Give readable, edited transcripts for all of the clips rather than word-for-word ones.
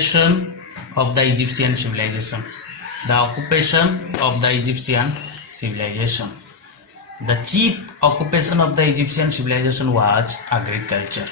occupation of the Egyptian civilization. The occupation of the Egyptian civilization. The chief occupation of the Egyptian civilization was agriculture.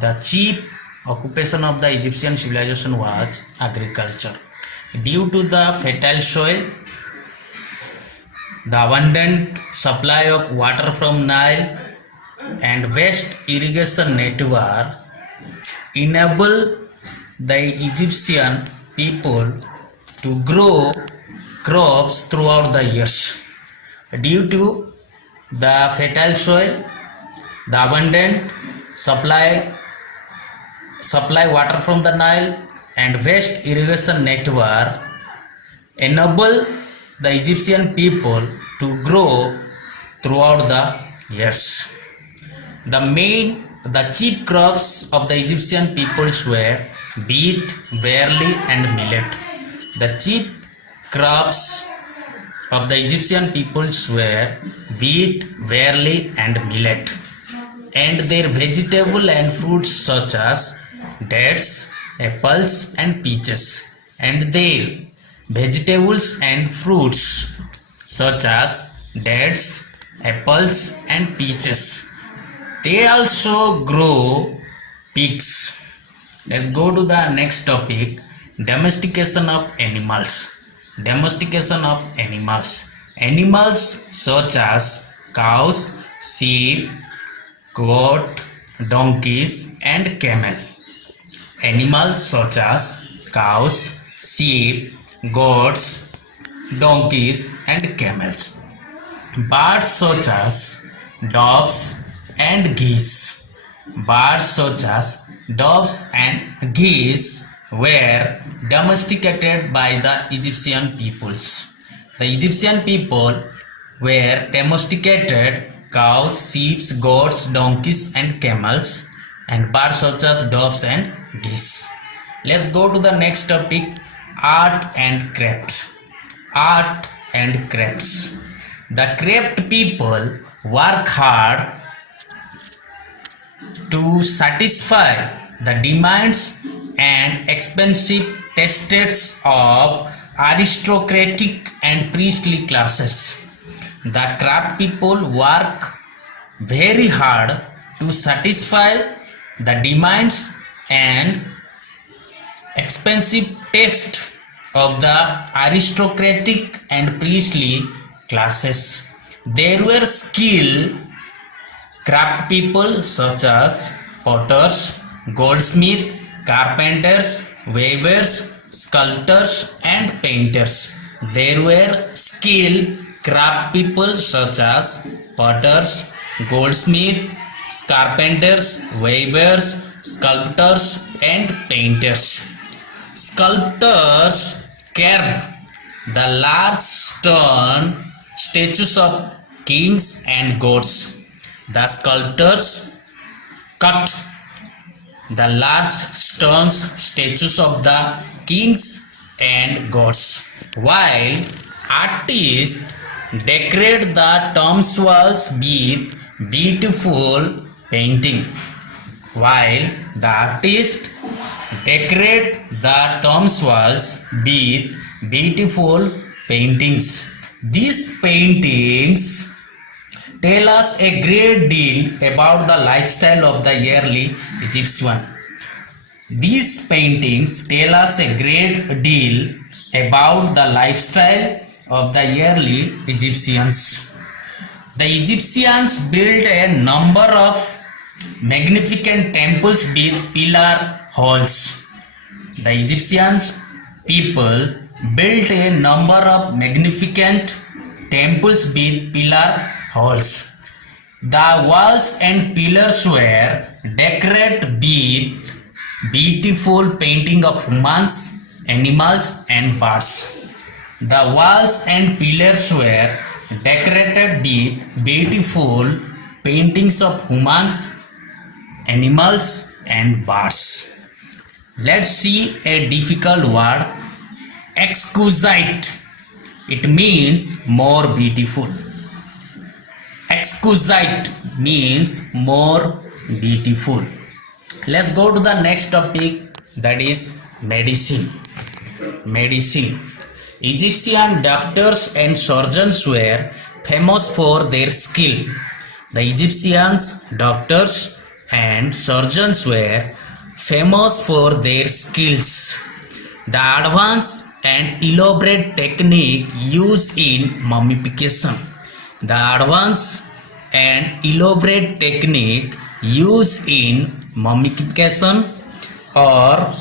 The chief occupation of the Egyptian civilization was agriculture. Due to the fertile soil, the abundant supply of water from Nile and vast irrigation network enable the Egyptian people to grow crops throughout the years. Due to the fertile soil, the abundant supply water from the Nile and vast irrigation network enable the Egyptian people to grow throughout the years. The chief crops of the Egyptian peoples were wheat, barley and millet. The chief crops of the Egyptian peoples were wheat, barley and millet, and their vegetable and fruits such as dates, apples and peaches, and their vegetables and fruits such as dates, apples and peaches. They also grow pigs. Let's go to the next topic, domestication of animals. Domestication of animals. Animals such as cows, sheep, goat, donkeys and camel. Animals such as cows, sheep, goats, donkeys and camels. Birds such as doves and geese. Birds such as doves and geese were domesticated by the Egyptian peoples. The Egyptian people were domesticated cows, sheep, goats, donkeys and camels, and birds such as doves and geese. Let's go to the next topic, art and crafts. Art and crafts. The craft people work hard to satisfy the demands and expensive tastes of aristocratic and priestly classes. The craft people work very hard to satisfy the demands and expensive taste of the aristocratic and priestly classes. There were skilled craft people such as potters, goldsmiths, carpenters, weavers, sculptors and painters. There were skilled craft people such as potters, goldsmiths, carpenters, weavers, sculptors and painters. Sculptors carved the large stone statues of kings and gods. The sculptors cut the large stone statues of the kings and gods, while artists decorate the tombs walls with beautiful painting. While the artists decorate the tombs walls with beautiful paintings. These paintings tell us a great deal about the lifestyle of the early Egyptian. These paintings tell us a great deal about the lifestyle of the early Egyptians. The Egyptians built a number of magnificent temples with pillar halls. The Egyptians people built a number of magnificent temples with pillar halls. The walls and pillars were decorated with beautiful painting of humans, animals and birds. The walls and pillars were decorated with beautiful paintings of humans, animals and birds. Let's see a difficult word, exquisite. It means more beautiful. Exquisite means more beautiful. Let's go to the next topic, that is Medicine. Medicine. Egyptian doctors and surgeons were famous for their skill. The Egyptians doctors and surgeons were famous for their skills. The advanced and elaborate technique used in mummification. The advanced and elaborate technique used in mummification or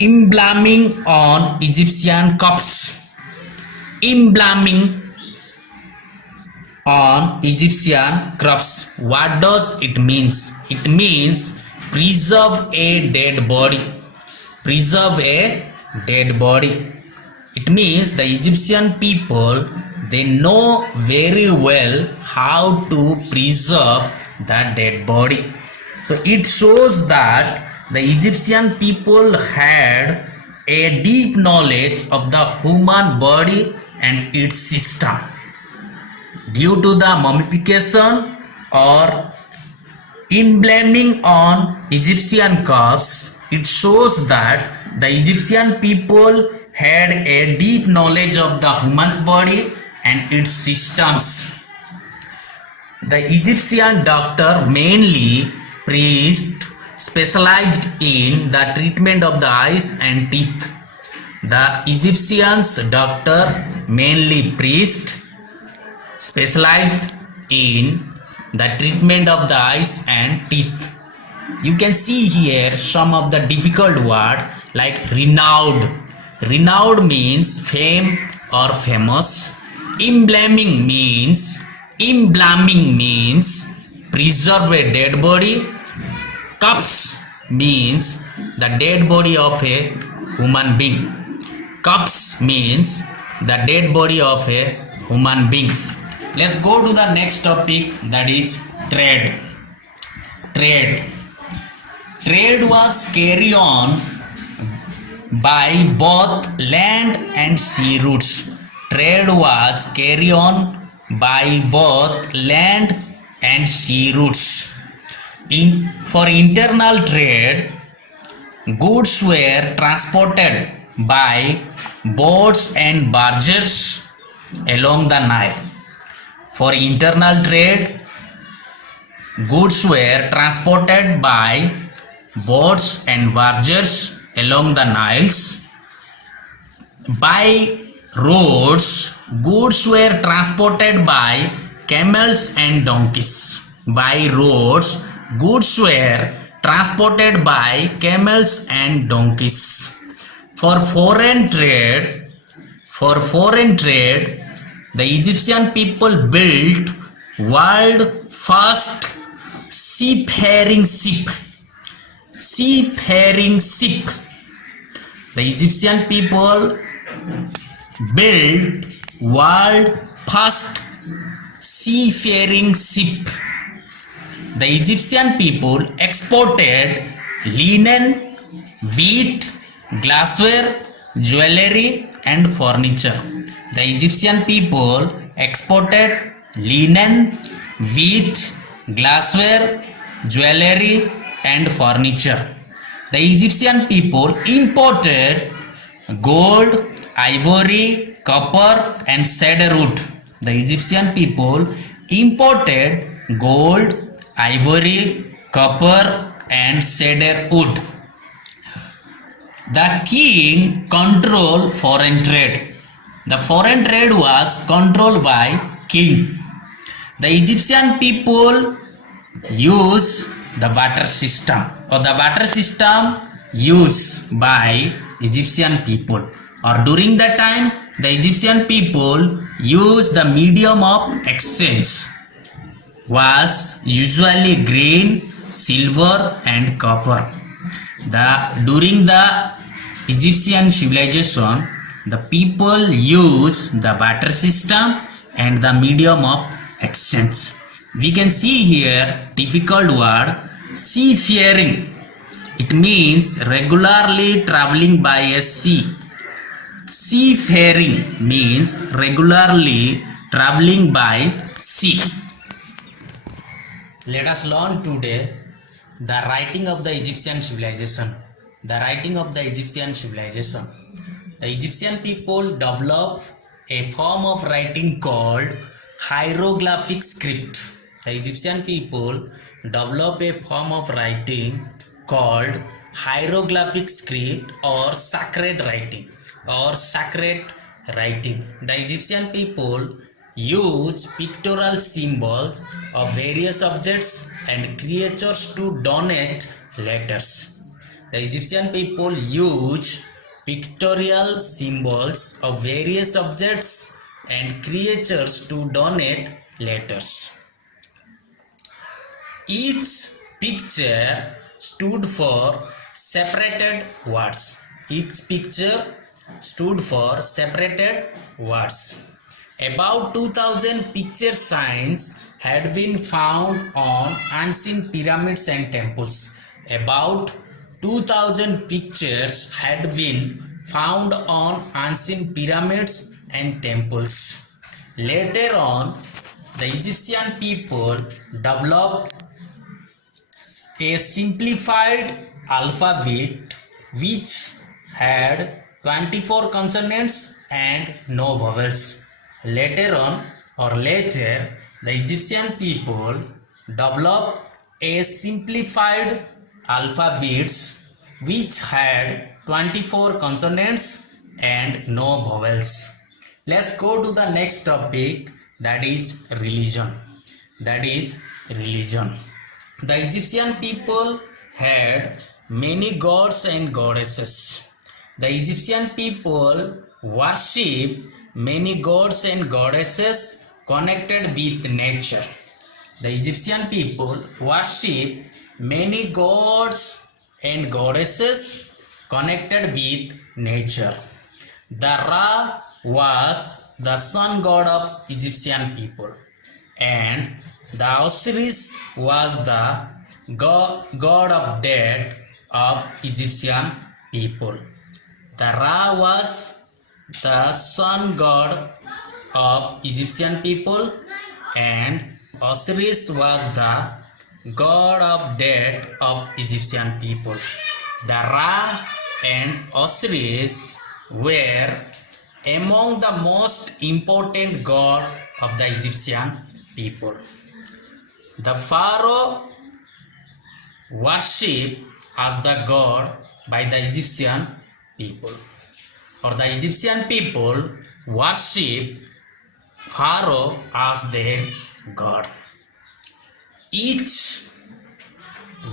embalming on Egyptian corpses. Embalming on Egyptian corpse. What does it means? It means preserve a dead body. Preserve a dead body. It means the Egyptian people, they know very well how to preserve the dead body. So it shows that the Egyptian people had a deep knowledge of the human body and its system. Due to the mummification or embalming on Egyptian corpse, it shows that the Egyptian people had a deep knowledge of the human's body and its systems. The Egyptian doctor, mainly priest, specialized in the treatment of the eyes and teeth. The Egyptians doctor, mainly priest, specialized in the treatment of the eyes and teeth. You can see here some of the difficult words like renowned. Renowned means fame or famous. Embalming means preserve a dead body. Corpse means the dead body of a human being. Corpse means the dead body of a human being. Let's go to the next topic, that is trade. Trade. Trade was carried on by both land and sea routes. Trade was carried on by both land and sea routes. For internal trade, goods were transported by boats and barges along the Nile. For internal trade, goods were transported by boats and barges along the Niles. By roads, goods were transported by camels and donkeys. By roads, goods were transported by camels and donkeys. For foreign trade, the Egyptian people built world first seafaring ship. Seafaring ship. The Egyptian people built world first seafaring ship. The Egyptian people exported linen, wheat, glassware, jewelry and furniture. The Egyptian people exported linen, wheat, glassware, jewelry and furniture. The Egyptian people imported gold, ivory, copper and cedar wood. The Egyptian people imported gold, ivory, copper and cedar wood. The king controlled foreign trade. The foreign trade was controlled by king. The Egyptian people use the barter system, or the barter system used by Egyptian people, or during that time the Egyptian people use the medium of exchange was usually grain, silver and copper. During the Egyptian civilization, the people use the barter system and the medium of exchange. We can see here difficult word seafaring. It means regularly traveling by a sea. Seafaring means regularly traveling by sea. Let us learn today The writing of the Egyptian civilization. The writing of the Egyptian civilization. The Egyptian people developed a form of writing called hieroglyphic script. The Egyptian people developed a form of writing called hieroglyphic script or sacred writing The Egyptian people use pictorial symbols of various objects and creatures to donate letters. The Egyptian people use pictorial symbols of various objects and creatures to donate letters. Each picture stood for separated words. Each picture stood for separated words. About 2000 picture signs had been found on ancient pyramids and temples. About 2000 pictures had been found on ancient pyramids and temples. Later on, the Egyptian people developed a simplified alphabet which had 24 consonants and no vowels. Later, the Egyptian people developed a simplified alphabets which had 24 consonants and no vowels. Let's go to the next topic, that is religion. The Egyptian people had many gods and goddesses. The Egyptian people worship many gods and goddesses connected with nature. The Egyptian people worship many gods and goddesses connected with nature. The Ra was the sun god of Egyptian people, and the Osiris was the god of death of Egyptian people. The Ra was the sun god of Egyptian people, and Osiris was the god of death of Egyptian people. The Ra and Osiris were among the most important gods of the Egyptian people. The pharaoh worshipped as the god by the Egyptian people, or the Egyptian people worship pharaoh as their god. Each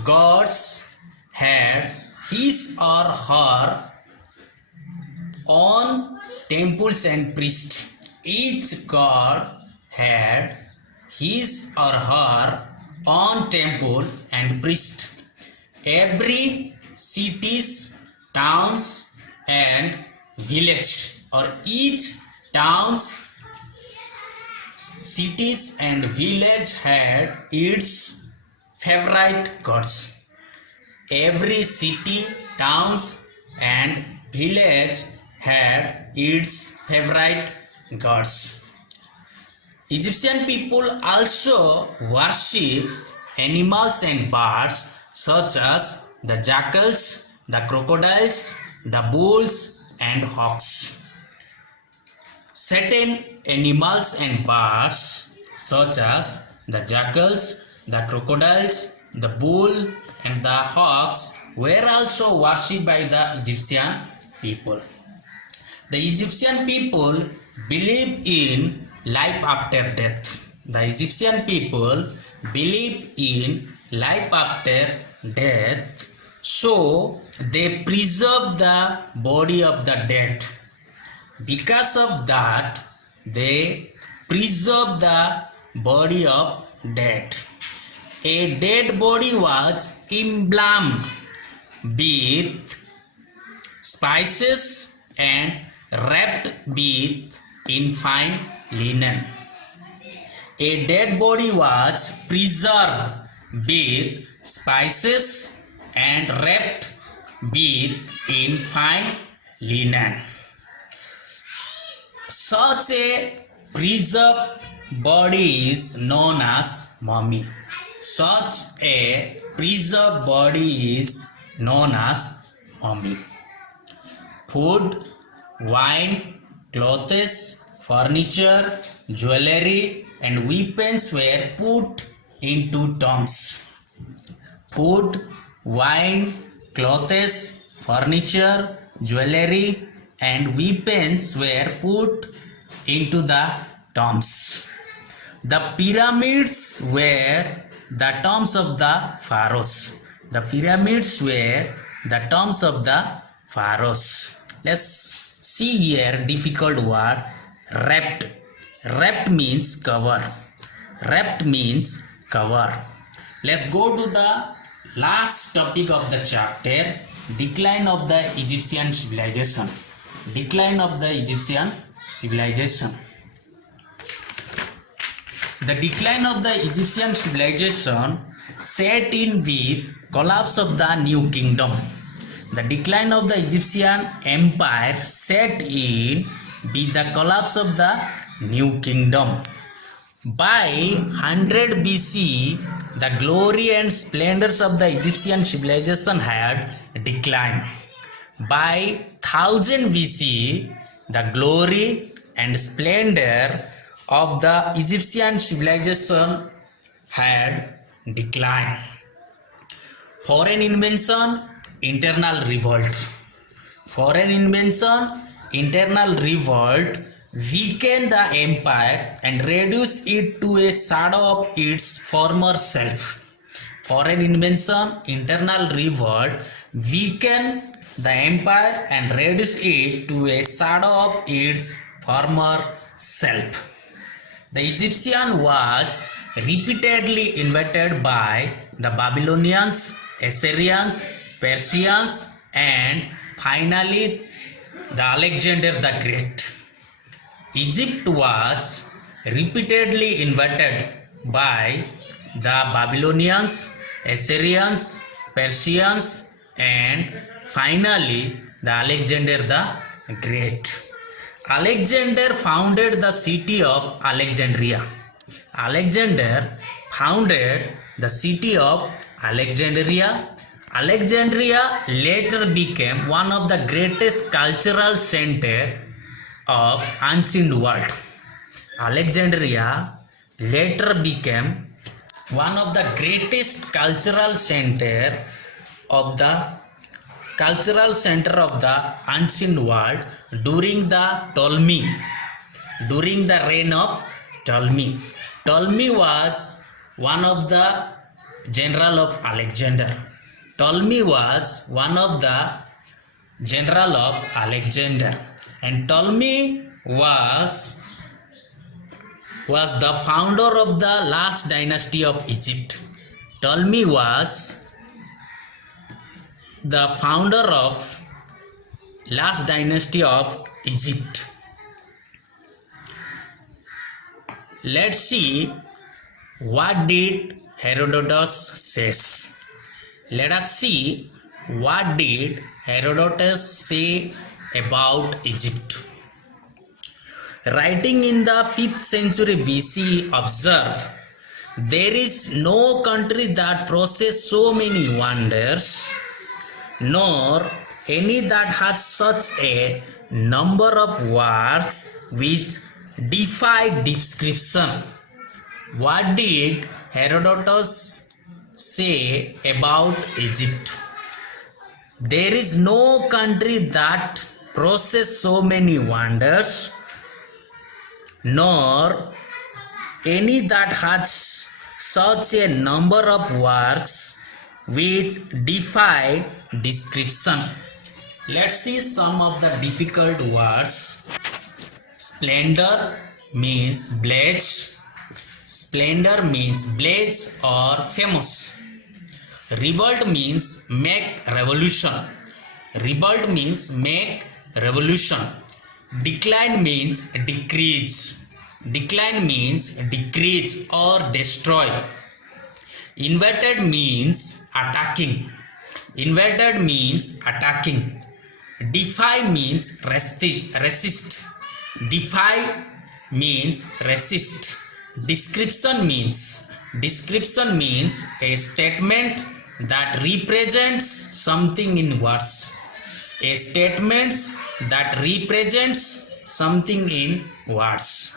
gods had his or her own temples and priests. Each god had his or her own temple and priest. Every cities, towns and village, or each towns, cities and village had its favorite gods. Every city, towns and village had its favorite gods. Egyptian people also worship animals and birds such as the jackals, the crocodiles, the bulls and hawks. Certain animals and birds such as the jackals, the crocodiles, the bull and the hawks were also worshipped by the Egyptian people. The Egyptian people believe in life after death. The Egyptian people believe in life after death, so they preserve the body of the dead. Because of that, they preserve the body of dead. A dead body was embalmed with spices and wrapped with in fine linen. A dead body was preserved with spices and wrapped with in fine linen. Such a preserved body is known as mummy. Such a preserved body is known as mummy. Food, wine, clothes, furniture, jewelry, and weapons were put into tombs. Food, wine, clothes, furniture, jewelry, and weapons were put into the tombs. The pyramids were the tombs of the pharaohs. The pyramids were the tombs of the pharaohs. Let's see here difficult word wrapped. Wrapped means cover. Wrapped means cover. Let's go to the last topic of the chapter, decline of the Egyptian civilization. Decline of the Egyptian civilization. The decline of the Egyptian civilization set in with collapse of the New Kingdom. The decline of the Egyptian empire set in with the collapse of the New Kingdom. By 100 BC, the glory and splendors of the Egyptian civilization had declined. By 1000 BC, the glory and splendor of the Egyptian civilization had declined. Foreign invention, internal revolt. Foreign invention, internal revolt weakened the empire and reduced it to a shadow of its former self. Foreign invention, internal revolt weakened the empire and reduced it to a shadow of its former self. The Egyptian was repeatedly invaded by the Babylonians, Assyrians, Persians, and finally the Alexander the Great. Egypt was repeatedly invaded by the Babylonians, Assyrians, Persians, and finally the Alexander the Great. Alexander founded the city of Alexandria. Alexander founded the city of Alexandria. Alexandria later became one of the greatest cultural centers of ancient world. Alexandria later became one of the greatest cultural center of the ancient world during the reign of Ptolemy. Ptolemy was one of the general of Alexander. Ptolemy was one of the general of Alexander, and Ptolemy was the founder of the last dynasty of Egypt. Ptolemy was the founder of last dynasty of Egypt. Let's see what did Herodotus says. Let us see what did Herodotus say about Egypt. Writing in the 5th century BC, observe, there is no country that possesses so many wonders, nor any that has such a number of works which defy description. What did Herodotus say about Egypt? There is no country that possesses so many wonders, nor any that has such a number of works which defy description. Let's see some of the difficult words. Splendor means blaze. Splendor means blaze or famous. Revolt means make revolution. Revolt means make revolution. Decline means decrease. Decline means decrease or destroy. Invaded means attacking. Invaded means attacking. Defy means resist. Defy means resist. Description means a statement that represents something in words. A statement that represents something in words.